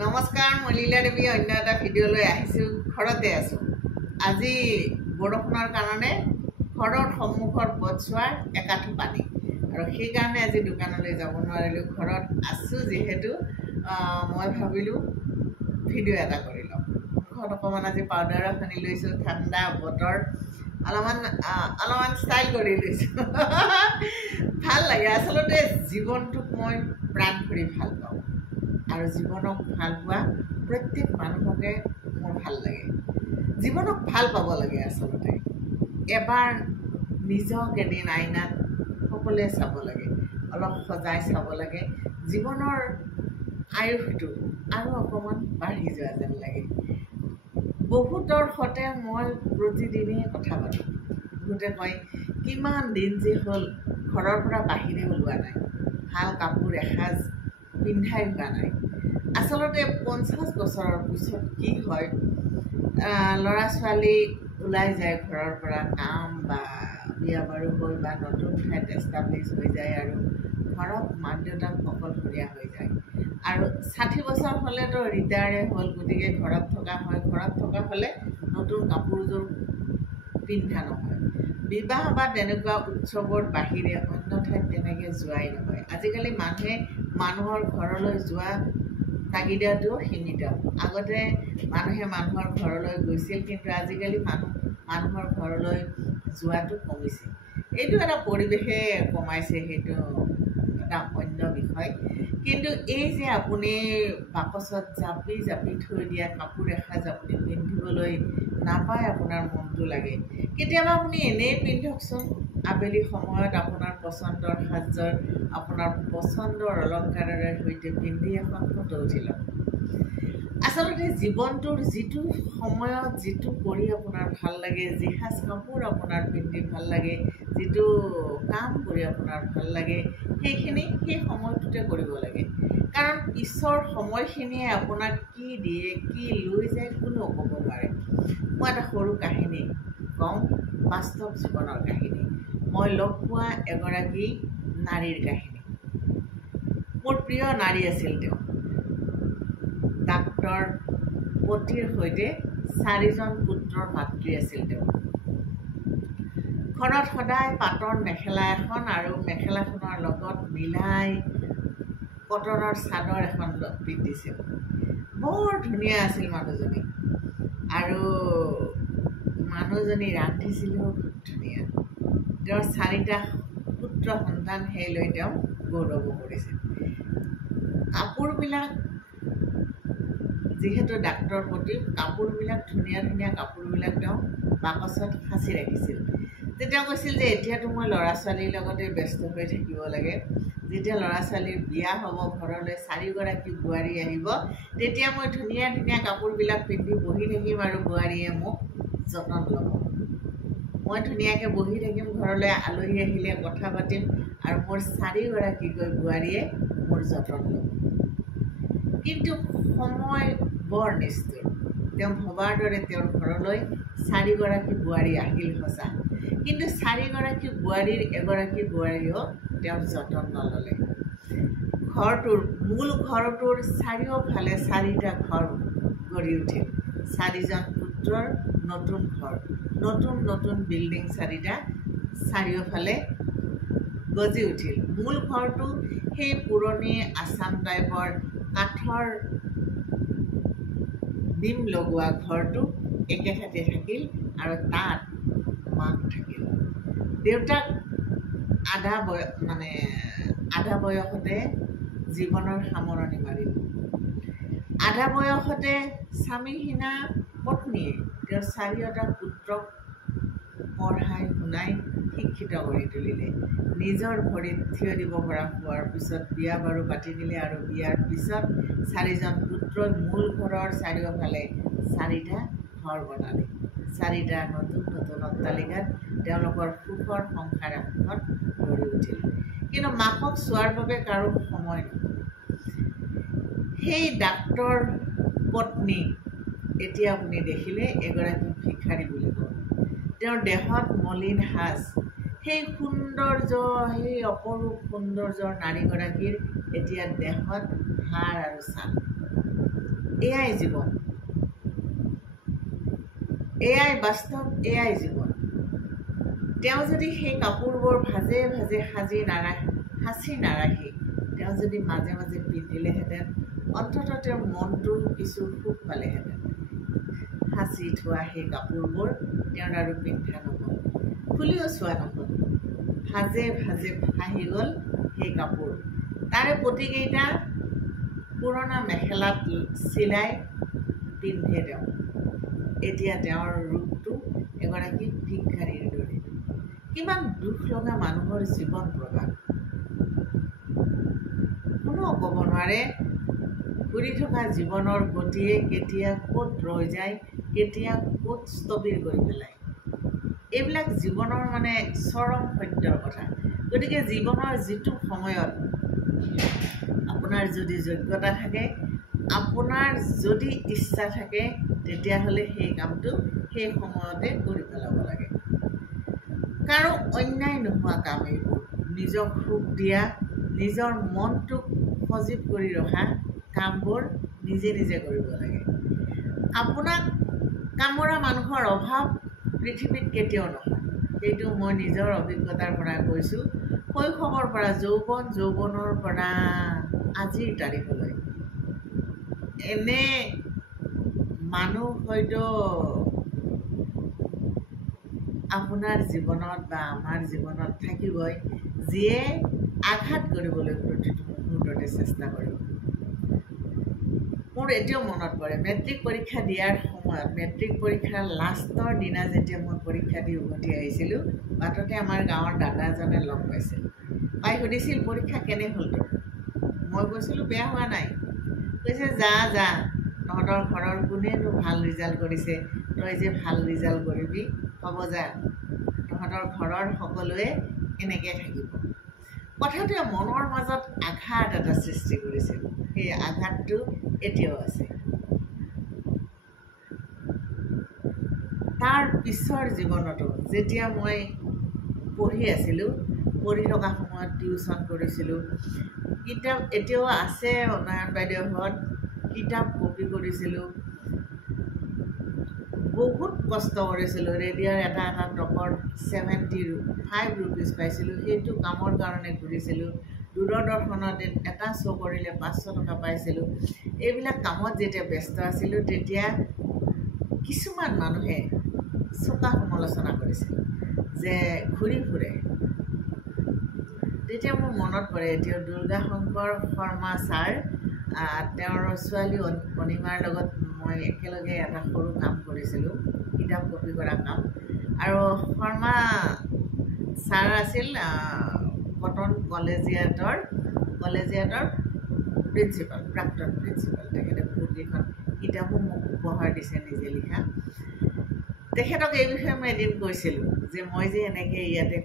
নমস্কাৰ, মই লীলা দেৱী অন্য এটা ভিডিঅ'লৈ আহিছোঁ। ঘৰতে আছোঁ। আজি বৰষুণৰ কাৰণে ঘৰৰ সন্মুখৰ পথছোৱাৰ একাঠু পানী, আৰু সেইকাৰণে আজি দোকানলৈ যাব নোৱাৰিলোঁ। ঘৰত আছোঁ যিহেতু মই ভাবিলোঁ ভিডিঅ' এটা কৰি লওঁ। মুখত অকণমান আজি পাউডাৰো সানি লৈছোঁ, ঠাণ্ডা বতৰ, অলপমান ষ্টাইল কৰি লৈছোঁ। ভাল লাগে। আচলতে জীৱনটোক মই প্ৰাণ কৰি ভাল পাওঁ, আৰু জীৱনক ভাল পোৱা প্ৰত্যেক মানুহকে মোৰ ভাল লাগে। জীৱনক ভাল পাব লাগে। আচলতে এবাৰ নিজক এদিন আইনাত সকলোৱে চাব লাগে, অলপ সজাই চাব লাগে। জীৱনৰ আয়ুসটো আৰু অকণমান বাঢ়ি যোৱা যেন লাগে। বহুতৰ সৈতে মই প্ৰতিদিনেই কথা পাতোঁ। বহুতে কয়, কিমান দিন যে হ'ল ঘৰৰ পৰা বাহিৰে ওলোৱা নাই, ভাল কাপোৰ এসাঁজ পিন্ধাই হোৱা নাই। আচলতে 50 বছৰৰ পিছত কি হয়, ল'ৰা ছোৱালী ওলাই যায় ঘৰৰ পৰা, কাম বা বিয়া বাৰু হৈ বা নতুন ঠাইত এষ্টাব্লিছ হৈ যায়, আৰু ঘৰত মাক দেউতাক অকলশৰীয়া হৈ যায়। আৰু 60 বছৰ হ'লেতো ৰিটায়াৰে হ'ল, গতিকে ঘৰত থকা হয়। ঘৰত থকা হ'লে নতুন কাপোৰযোৰ পিন্ধা নহয়। বিবাহ বা তেনেকুৱা উৎসৱৰ বাহিৰে অন্য ঠাইত তেনেকৈ যোৱাই নহয়। আজিকালি মানুহে মানুহৰ ঘৰলৈ যোৱা তাগিদাটো সীমিত। আগতে মানুহে মানুহৰ ঘৰলৈ গৈছিল, কিন্তু আজিকালি মানুহৰ ঘৰলৈ যোৱাটো কমিছে। এইটো এটা পৰিৱেশে কমাইছে, সেইটো এটা অন্য বিষয়। কিন্তু এই যে আপুনি বাকচত জাপি জাপি থৈ দিয়া কাপোৰ এসাঁজ আপুনি পিন্ধিবলৈ নাপায়, আপোনাৰ মনটো লাগে। কেতিয়াবা আপুনি এনেই পিন্ধকচোন, আবেলি সময়ত আপোনাৰ পচন্দৰ সাজযোৰ, আপোনাৰ পচন্দৰ অলংকাৰেৰে সৈতে পিন্ধি এখন ফটো উঠি লওক। আচলতে জীৱনটোৰ যিটো সময়ত যিটো কৰি আপোনাৰ ভাল লাগে, যিসাঁজ কাপোৰ আপোনাৰ পিন্ধি ভাল লাগে, যিটো কাম কৰি আপোনাৰ ভাল লাগে, সেইখিনি সেই সময়টোতে কৰিব লাগে। কাৰণ পিছৰ সময়খিনিয়ে আপোনাক কি দিয়ে, কি লৈ যায়, কোনেও ক'ব নোৱাৰে। মই এটা সৰু কাহিনী কওঁ, বাস্তৱ জীৱনৰ কাহিনী। মই লগ পোৱা এগৰাকী নাৰীৰ কাহিনী। মোৰ প্ৰিয় নাৰী আছিল তেওঁ। ডাক্তৰ, পতিৰ সৈতে 4জন পুত্ৰৰ মাতৃ আছিল তেওঁ। ঘৰত সদায় পাটৰ মেখেলা এখন, আৰু মেখেলাখনৰ লগত মিলাই কটনৰ চাদৰ এখন পিন্ধিছিল। বৰ ধুনীয়া আছিল মানুহজনী, আৰু মানুহজনী ৰান্ধিছিলেও খুব ধুনীয়া। তেওঁৰ 4টা পুত্ৰ সন্তান, সেই লৈ তেওঁ গৌৰৱো কৰিছিল। কাপোৰবিলাক, যিহেতু ডাক্তৰ পতি, কাপোৰবিলাক ধুনীয়া ধুনীয়া কাপোৰবিলাক তেওঁ বাকচত সাঁচি ৰাখিছিল। তেতিয়া কৈছিল যে এতিয়াতো মই ল'ৰা ছোৱালীৰ লগতে ব্যস্ত হৈ থাকিব লাগে। যেতিয়া ল'ৰা ছোৱালীৰ বিয়া হ'ব, ঘৰলৈ 4গৰাকী বোৱাৰী আহিব, তেতিয়া মই ধুনীয়া ধুনীয়া কাপোৰবিলাক পিন্ধি বহি থাকিম, আৰু বোৱাৰীয়ে মোক যতন ল'ব। মই ধুনীয়াকৈ বহি থাকিম, ঘৰলৈ আলহী আহিলে কথা পাতিম, আৰু মোৰ 4গৰাকীকৈ বোৱাৰীয়ে মোৰ যতন ল'ব। কিন্তু সময় বৰ নিষ্ঠুৰ। তেওঁ ভবাৰ দৰে তেওঁৰ ঘৰলৈ 4গৰাকী বোৱাৰী আহিল সঁচা, কিন্তু 4গৰাকী বোৱাৰীৰ এগৰাকী বোৱাৰীয়েও তেওঁৰ যতন নল'লে। মূল ঘৰটোৰ চাৰিওফালে 4টা ঘৰ গঢ়ি উঠিল। 4জন পুত্ৰৰ নতুন ঘৰ, নতুন নতুন বিল্ডিং 4টা চাৰিওফালে গজি উঠিল। মূল ঘৰটো সেই পুৰণি আছাম টাইপৰ কাঠৰ বিম লগোৱা ঘৰটো একেঠাইতে থাকিল, আৰু তাত মাক থাকিল। দেউতাক আধা বয়সতে জীৱনৰ সামৰণি মাৰিল। আধা বয়সতে স্বামীহীনা পত্নীয়ে তেওঁৰ 4টা পুত্ৰক পঢ়াই শুনাই শিক্ষিত কৰি তুলিলে। নিজৰ ভৰিত থিয় দিব পৰা হোৱাৰ পিছত বিয়া বাৰু পাতি দিলে, আৰু বিয়াৰ পিছত 4জন পুত্ৰই মূল ঘৰৰ চাৰিওফালে 4টা ঘৰ বনালে। 4টা নতুন নতুন অট্টালিকাত তেওঁলোকৰ সুখৰ সংসাৰ এখন গঢ়ি উঠিল। কিন্তু মাকক চোৱাৰ বাবে কাৰো সময় নহ'ল। সেই ডাক্তৰ পত্নী এতিয়া আপুনি দেখিলে এগৰাকী ভিক্ষাৰী বুলি কয়। তেওঁৰ দেহত মলিন সাজ, সেই সৌন্দৰ্য, সেই অপৰূপ সৌন্দৰ্যৰ নাৰীগৰাকীৰ এতিয়া দেহত হাড় আৰু ছাল। এয়াই জীৱন, এয়াই বাস্তৱ, এয়াই জীৱন। তেওঁ যদি সেই কাপোৰবোৰ ভাজে ভাজে সাঁচি নাৰাখি তেওঁ যদি মাজে মাজে পিন্ধিলেহেঁতেন, অন্ততঃ তেওঁৰ মনটো কিছু সুখ পালেহেঁতেন। সাঁচি থোৱা সেই কাপোৰবোৰ তেওঁৰ আৰু পিন্ধা নহ'ল, খুলিও চোৱা নহ'ল, ভাজে ভাজে ফাহি গ'ল সেই কাপোৰ। তাৰে প্ৰতিকেইটা পুৰণা মেখেলাত চিলাই পিন্ধে তেওঁ। এতিয়া তেওঁৰ ৰূপটো এগৰাকী ভিক্ষাৰীৰ দৰে। কিমান দুখ লগা মানুহৰ জীৱন প্ৰবাহ। কোনেও ক'ব নোৱাৰে ঘূৰি থকা জীৱনৰ গতিয়ে কেতিয়া ক'ত ৰৈ যায়, কেতিয়া ক'ত স্থবিৰ কৰি পেলায়। এইবিলাক জীৱনৰ মানে চৰম সত্যৰ কথা। গতিকে জীৱনৰ যিটো সময়ত আপোনাৰ যদি যোগ্যতা থাকে, আপোনাৰ যদি ইচ্ছা থাকে, তেতিয়াহ'লে সেই কামটো সেই সময়তে কৰি পেলাব লাগে। কাৰো অন্যায় নোহোৱা কাম এইবোৰ। নিজক সুখ দিয়া, নিজৰ মনটোক সজীৱ কৰি ৰখা কামবোৰ নিজে নিজে কৰিব লাগে। আপোনাক কামোৰা মানুহৰ অভাৱ পৃথিৱীত কেতিয়াও নহয়। সেইটো মই নিজৰ অভিজ্ঞতাৰ পৰা কৈছোঁ। শৈশৱৰ পৰা যৌৱনৰ পৰা আজিৰ তাৰিখলৈ এনে মানুহ হয়তো আপোনাৰ জীৱনত বা আমাৰ জীৱনত থাকিবই, যিয়ে আঘাত কৰিবলৈ প্ৰতিটো মুহূৰ্ততে চেষ্টা কৰিব। মোৰ এতিয়াও মনত পৰে, মেট্ৰিক পৰীক্ষা দিয়াৰ সময়ত, মেট্ৰিক পৰীক্ষাৰ লাষ্টৰ দিনা যেতিয়া মই পৰীক্ষা দি উভতি আহিছিলোঁ, বাটতে আমাৰ গাঁৱৰ দাদা এজনে লগ পাইছিল। পাই সুধিছিল, পৰীক্ষা কেনে হ'ল তোৰ? মই কৈছিলোঁ, বেয়া হোৱা নাই। কৈছে, যা যা, তহঁতৰ ঘৰৰ কোনেনো ভাল ৰিজাল্ট কৰিছে, তই যে ভাল ৰিজাল্ট কৰিবি, হ'ব যা, তহঁতৰ ঘৰৰ সকলোৱে এনেকৈ থাকিব। কথাটোৱে মনৰ মাজত আঘাত এটা সৃষ্টি কৰিছিল। সেই আঘাতটো এতিয়াও আছে। তাৰ পিছৰ জীৱনতো যেতিয়া মই পঢ়ি আছিলোঁ, পঢ়ি থকা সময়ত টিউশ্যন কৰিছিলোঁ, কিতাপ এতিয়াও আছে নয়ন বাইদেউৰ ঘৰত, কিতাপ কপি কৰিছিলোঁ, বহুত কষ্ট কৰিছিলোঁ। ৰেডিঅ'ৰ এটা টকৰ 75 ৰুপিজ পাইছিলোঁ, সেইটো কামৰ কাৰণে ঘূৰিছিলোঁ। দূৰদৰ্শনত এটা শ্ব' কৰিলে 500 টকা পাইছিলোঁ। এইবিলাক কামত যেতিয়া ব্যস্ত আছিলোঁ, তেতিয়া কিছুমান মানুহে চোকা সমালোচনা কৰিছিল যে ঘূৰি ফুৰে। তেতিয়া মোৰ মনত পৰে, এতিয়াও দুৰ্গা শংকৰ শৰ্মা ছাৰ, তেওঁৰ ছোৱালী অনিমাৰ লগত মই একেলগে এটা সৰু কাম কৰিছিলোঁ, কিতাপ কপি কৰা কাম। আৰু শৰ্মা ছাৰ আছিল কটন কলেজিয়েটৰ প্ৰিন্সিপাল, প্ৰাক্তন প্ৰিন্সিপাল। তেখেতে বহুতকেইখন কিতাপো মোক উপহাৰ দিছে, নিজে লিখা। তেখেতক এই বিষয়ে মই এদিন কৈছিলোঁ যে মই যে এনেকৈ ইয়াতে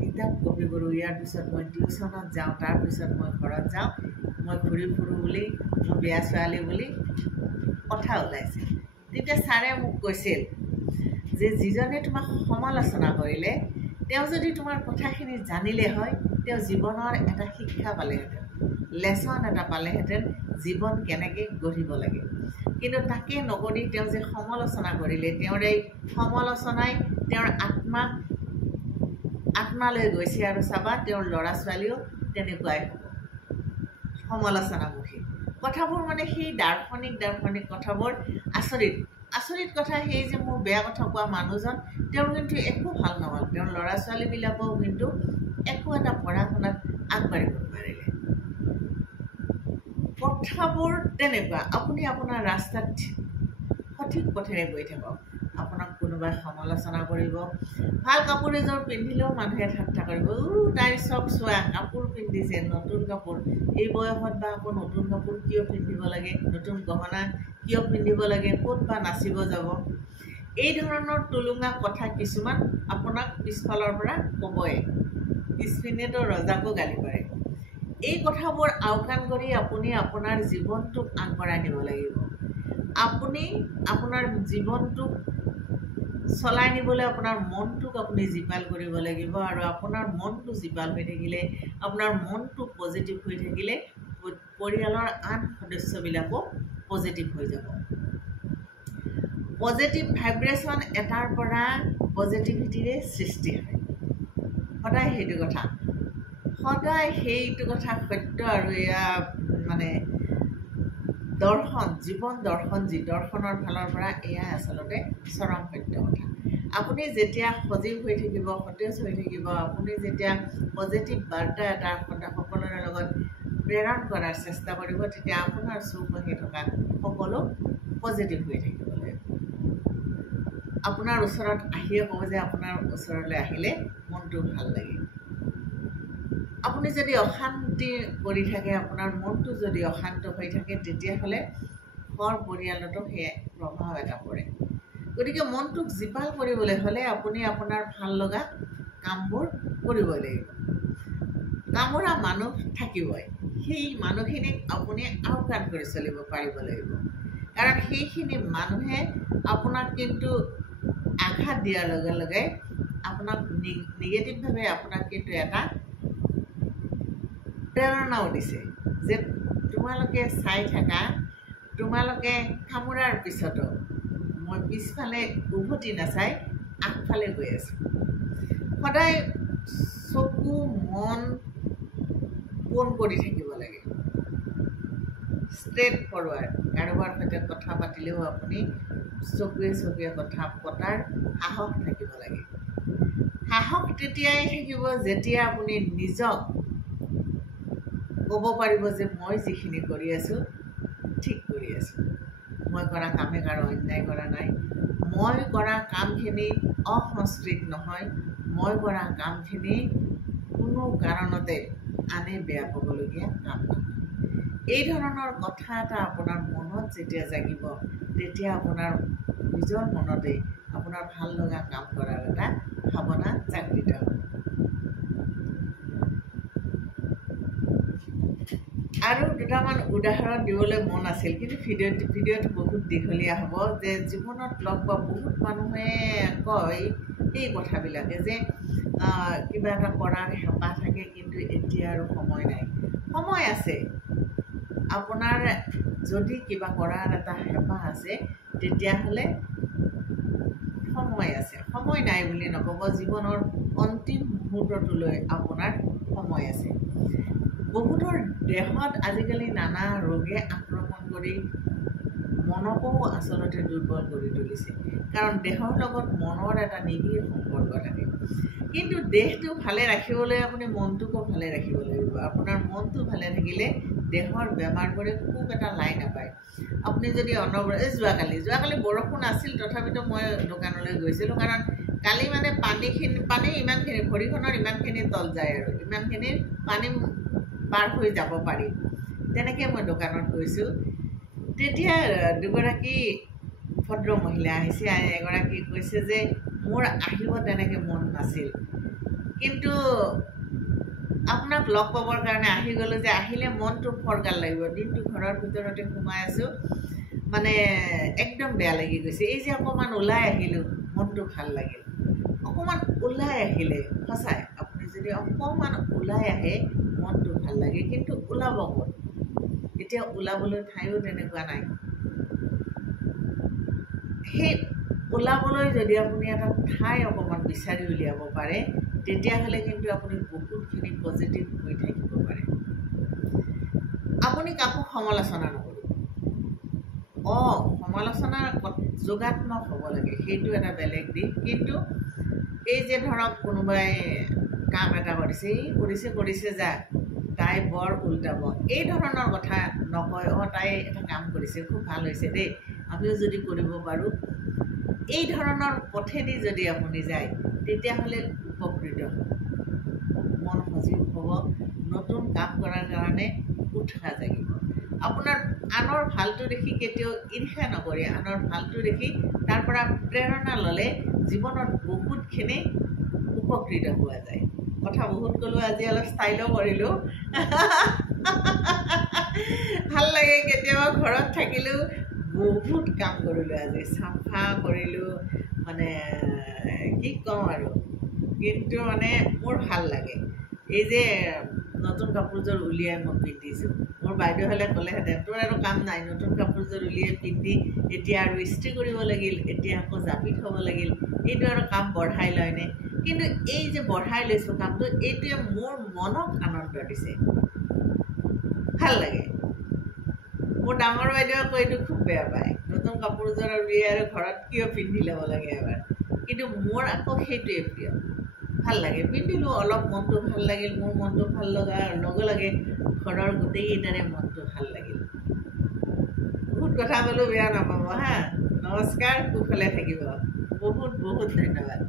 কিতাপ কপি কৰোঁ, ইয়াৰ পিছত মই টিউশ্যনত যাওঁ, তাৰপিছত মই ঘৰত যাওঁ, মই ঘূৰি ফুৰোঁ বুলি, মই বিয়া ছোৱালী বুলি কথা ওলাইছে। তেতিয়া ছাৰে মোক কৈছিল যে যিজনে তোমাক সমালোচনা কৰিলে, তেওঁ যদি তোমাৰ কথাখিনি জানিলে হয়, তেওঁ জীৱনৰ এটা শিক্ষা পালেহেঁতেন, লেচন এটা পালেহেঁতেন, জীৱন কেনেকৈ গঢ়িব লাগে। কিন্তু তাকে নকৰি তেওঁ যে সমালোচনা কৰিলে, তেওঁৰ এই সমালোচনাই তেওঁৰ আত্মালৈ গৈছে। আৰু চাবা, তেওঁৰ ল'ৰা ছোৱালীও তেনেকুৱাই হ'ব, সমালোচনামুখী। কথাবোৰ মানে সেই দাৰ্শনিক কথাবোৰ আচৰিত কথা। সেই যে মোৰ বেয়া কথা কোৱা মানুহজন, তেওঁৰ কিন্তু একো ভাল নহ'ল। তেওঁৰ ল'ৰা ছোৱালীবিলাকেও কিন্তু একো এটা পঢ়া শুনাত আগবাঢ়িব নোৱাৰিলে। কথাবোৰ তেনেকুৱা। আপুনি আপোনাৰ ৰাস্তাত সঠিক পথেৰে গৈ থাকক। আপোনাক কোনোবাই সমালোচনা কৰিব, ভাল কাপোৰ এযোৰ পিন্ধিলেও মানুহে ঠাট্টা কৰিব, তাইৰ চব চোৱা, কাপোৰ পিন্ধিছে, নতুন কাপোৰ, এই বয়সত বা আকৌ নতুন কাপোৰ কিয় পিন্ধিব লাগে, নতুন গহনা কিয় পিন্ধিব লাগে, ক'ত বা নাচিব যাব। এই ধৰণৰ টুলুঙা কথা কিছুমান আপোনাক পিছফালৰ পৰা ক'বই, পিছপিনেতো ৰজাকো গালি পাৰে। এই কথাবোৰ আওকাণ কৰি আপুনি আপোনাৰ জীৱনটোক আগবঢ়াই নিব লাগিব। আপুনি আপোনাৰ জীৱনটোক চলাই নিবলৈ আপোনাৰ মনটোক আপুনি জীপাল কৰিব লাগিব। আৰু আপোনাৰ মনটো জীপাল হৈ থাকিলে, আপোনাৰ মনটো পজিটিভ হৈ থাকিলে, পৰিয়ালৰ আন সদস্যবিলাকো পজিটিভ হৈ যাব। পজিটিভ ভাইব্ৰেশ্যন এটাৰ পৰা পজিটিভিটিৰে সৃষ্টি হয়। সদায় সেইটো কথা সত্য। আৰু এয়া মানে দৰ্শন, জীৱন দৰ্শন, যি দৰ্শনৰ ফালৰ পৰা এয়া আচলতে চৰম সত্য কথা। আপুনি যেতিয়া সজীৱ হৈ থাকিব, সতেজ হৈ থাকিব, আপুনি যেতিয়া পজিটিভ বাৰ্তা এটা সকলোৰে লগত প্ৰেৰণ কৰাৰ চেষ্টা কৰিব, তেতিয়া আপোনাৰ চৌপাশে থকা সকলো পজিটিভ হৈ থাকিব লাগিব। আপোনাৰ ওচৰত আহিয়ে ক'ব যে আপোনাৰ ওচৰলৈ আহিলে মনটো ভাল লাগে। আপুনি যদি অশান্তি কৰি থাকে, আপোনাৰ মনটো যদি অশান্ত হৈ থাকে, তেতিয়াহ'লে ঘৰ পৰিয়ালতো সেয়া প্ৰভাৱ এটা পৰে। গতিকে মনটোক জীপাল কৰিবলৈ হ'লে আপুনি আপোনাৰ ভাল লগা কামবোৰ কৰিবই লাগিব। কামোৰা মানুহ থাকিবই, সেই মানুহখিনিক আপুনি আওকাণ কৰি চলিব পাৰিব লাগিব। কাৰণ সেইখিনি মানুহে আপোনাক কিন্তু আঘাত দিয়াৰ লগে লগে আপোনাক নিগেটিভভাৱে আপোনাক কিন্তু এটা প্ৰেৰণাও দিছে যে তোমালোকে চাই থাকা, তোমালোকে কামোৰাৰ পিছতো মই পিছফালে উভতি নাচাই আগফালে গৈ আছোঁ। সদায় চকু মন পোন কৰি থাকিব লাগে, ষ্ট্ৰেট ফৰৱাৰ্ড। কাৰোবাৰ সৈতে কথা পাতিলেও আপুনি চকুৱে কথা পতাৰ সাহস থাকিব লাগে। সাহস তেতিয়াই থাকিব যেতিয়া আপুনি নিজক ক'ব পাৰিব যে মই যিখিনি কৰি আছোঁ ঠিক কৰি আছোঁ, মই কৰা কামে কাৰো অন্যায় কৰা নাই, মই কৰা কামখিনি অসংস্কৃত নহয়, মই কৰা কামখিনি কোনো কাৰণতে আনে বেয়া পাবলগীয়া কাম নহয়। এই ধৰণৰ কথা এটা আপোনাৰ মনত যেতিয়া জাগিব, তেতিয়া আপোনাৰ নিজৰ মনতেই আপোনাৰ ভাল লগা কাম কৰাৰ এটা ভাৱনা জাগৃত হ'ব। আৰু দুটামান উদাহৰণ দিবলৈ মন আছিল, কিন্তু ভিডিঅ'টো বহুত দীঘলীয়া হ'ব। যে জীৱনত লগ পোৱা বহুত মানুহে কয় এই কথাবিলাকে যে কিবা এটা কৰাৰ হেঁপাহ থাকে, কিন্তু এতিয়া আৰু সময় নাই। সময় আছে। আপোনাৰ যদি কিবা কৰাৰ এটা হেঁপাহ আছে, তেতিয়াহ'লে সময় আছে। সময় নাই বুলি নক'ব, জীৱনৰ অন্তিম মুহূৰ্তটোলৈ আপোনাৰ সময় আছে। বহুতৰ দেহত আজিকালি নানা ৰোগে আক্ৰমণ কৰি মনকো আচলতে দুৰ্বল কৰি তুলিছে। কাৰণ দেহৰ লগত মনৰ এটা নিবিড় সম্পৰ্ক থাকে। কিন্তু দেহটো ভালে ৰাখিবলৈ আপুনি মনটোকো ভালে ৰাখিব লাগিব। আপোনাৰ মনটো ভালে থাকিলে দেহৰ বেমাৰবোৰে খুব এটা লাই নাপায়। আপুনি যদি যোৱাকালি বৰষুণ আছিল, তথাপিতো মই দোকানলৈ গৈছিলোঁ। কাৰণ কালি মানে পানী ইমানখিনি, ভৰিখনৰ ইমানখিনি তল যায় আৰু ইমানখিনি পানী পাৰ হৈ যাব পাৰি, তেনেকৈ মই দোকানত গৈছোঁ। তেতিয়া দুগৰাকী ভদ্ৰ মহিলা আহিছে। এগৰাকী কৈছে যে মোৰ আহিব তেনেকৈ মন নাছিল, কিন্তু আপোনাক লগ পাবৰ কাৰণে আহি গ'লোঁ, যে আহিলে মনটো ফৰকাল লাগিব। দিনটো ঘৰৰ ভিতৰতে সোমাই আছোঁ, মানে একদম বেয়া লাগি গৈছে। এই যে অকণমান ওলাই আহিলোঁ, মনটো ভাল লাগিল। অকণমান ওলাই আহিলে সঁচাই, আপুনি যদি অকণমান ওলাই আহে মনটো ভাল লাগে। কিন্তু ওলাব ক'ত? এতিয়া ওলাবলৈ ঠাইও তেনেকুৱা নাই। সেই ওলাবলৈ যদি আপুনি এটা ঠাই অকণমান বিচাৰি উলিয়াব পাৰে, তেতিয়াহ'লে কিন্তু আপুনি বহুতখিনি পজিটিভ হৈ থাকিব পাৰে। আপুনি কাকো সমালোচনা নকৰিব। সমালোচনা যোগাত্মক হ'ব লাগে, সেইটো এটা বেলেগ দিশ। কিন্তু এই যে ধৰক কোনোবাই কাম এটা কৰিছে যা, তাই বৰ উল্টাব, এই ধৰণৰ কথা নকয়। তাই এটা কাম কৰিছে, খুব ভাল হৈছে দেই, আমিও যদি কৰিব পাৰোঁ, এই ধৰণৰ পথেদি যদি আপুনি যায়, তেতিয়াহ'লে উপকৃত হ'ব, মন সজীৱ হ'ব, নতুন কাম কৰাৰ কাৰণে উৎসাহ জাগিব। আপোনাৰ আনৰ ভালটো দেখি কেতিয়াও ঈৰ্ষা নকৰি, আনৰ ভালটো দেখি তাৰ পৰা প্ৰেৰণা ল'লে জীৱনত বহুতখিনি উপকৃত পোৱা যায়। কথা বহুত ক'লোঁ, আজি অলপ ষ্টাইলো কৰিলোঁ। ভাল লাগে। কেতিয়াবা ঘৰত থাকিলেও বহুত কাম কৰিলোঁ, আজি চাফা কৰিলোঁ, মানে কি ক'ম আৰু, কিন্তু মানে মোৰ ভাল লাগে। এই যে নতুন কাপোৰযোৰ উলিয়াই মই পিন্ধিছোঁ। মোৰ বাইদেউহালে ক'লেহেঁতেন তোৰ আৰু কাম নাই, নতুন কাপোৰযোৰ উলিয়াই পিন্ধি এতিয়া আৰু ইস্ত্ৰি কৰিব লাগিল, এতিয়া আকৌ জাপি থ'ব লাগিল, এইটো আৰু কাম বঢ়াই লয়নে? কিন্তু এই যে বঢ়াই লৈছোঁ কামটো, এইটোৱে মোৰ মনক আনন্দ দিছে, ভাল লাগে। মোৰ ডাঙৰ বাইদেৱে আকৌ এইটো খুব বেয়া পায়, নতুন কাপোৰযোৰ উলিয়াই আৰু ঘৰত কিয় পিন্ধি ল'ব লাগে এবাৰ। কিন্তু মোৰ আকৌ সেইটোৱে প্ৰিয়, ভাল লাগে। পিন্ধিলোঁ, অলপ মনটো ভাল লাগিল, মোৰ মনটো ভাল লগাৰ লগে লগে ঘৰৰ গোটেইকেইটাৰে মনটো ভাল লাগিল। বহুত কথা ক'লোঁ, বেয়া নাপাব হা। নমস্কাৰ, কুশলে থাকিব। বহুত বহুত ধন্যবাদ।